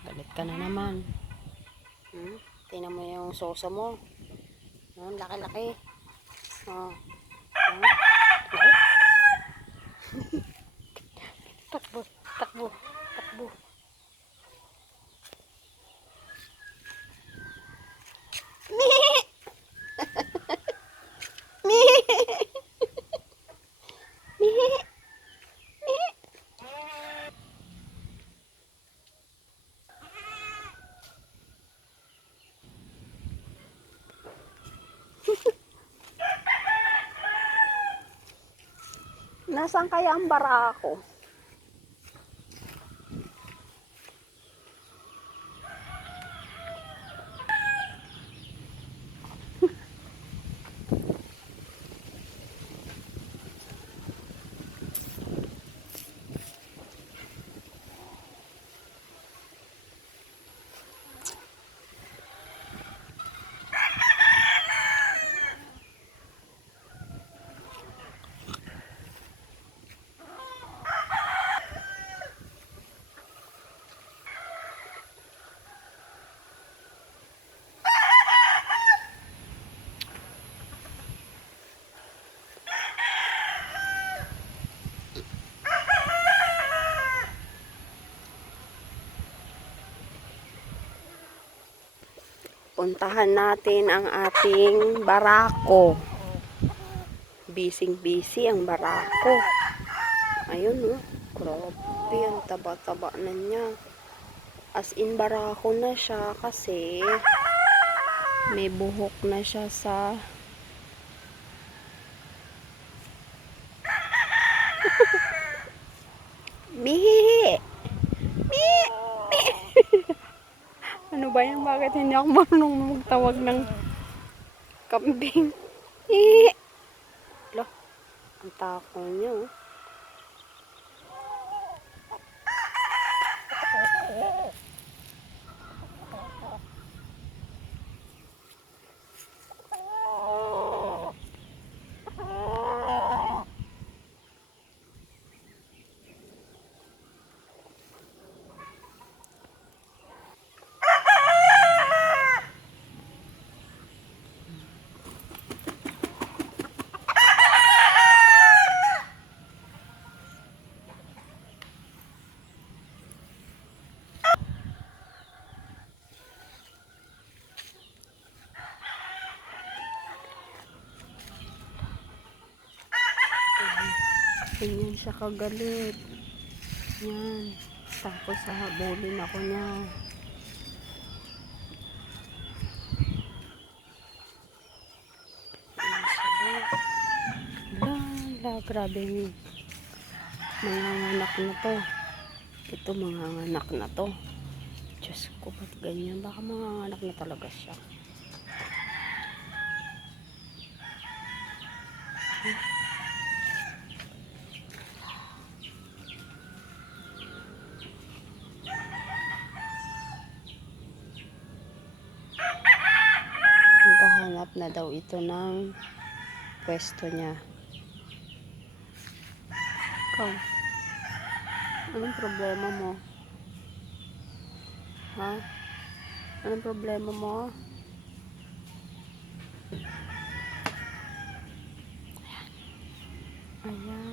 Galit ka na naman. Tingnan mo yung sosa mo. Laki-laki. Oh. Laki. Takbo, takbo, takbo. Nasaan kaya ang barako? Puntahan natin ang ating barako. Bising-busy ang barako. Ayun, oh. Grabe, ang taba-taba na niya. As in, barako na siya kasi may buhok na siya sa Mihi! Mihi! Ano ba yan? Bakit hindi ako marunong magtawag ng kambing? Mihi! Lo, ang tako niya, oh. Ganyan siya kagalit. Yan. Tapos hahabulin ako niya. Grabe yung manganganak na to. Ito manganganak na to. Diyos ko, ba't ganyan? Baka manganganak na talaga siya. Naghahanap na daw ito ng pwesto niya. Ikaw, anong problema mo? Ha? Anong problema mo? Ayan.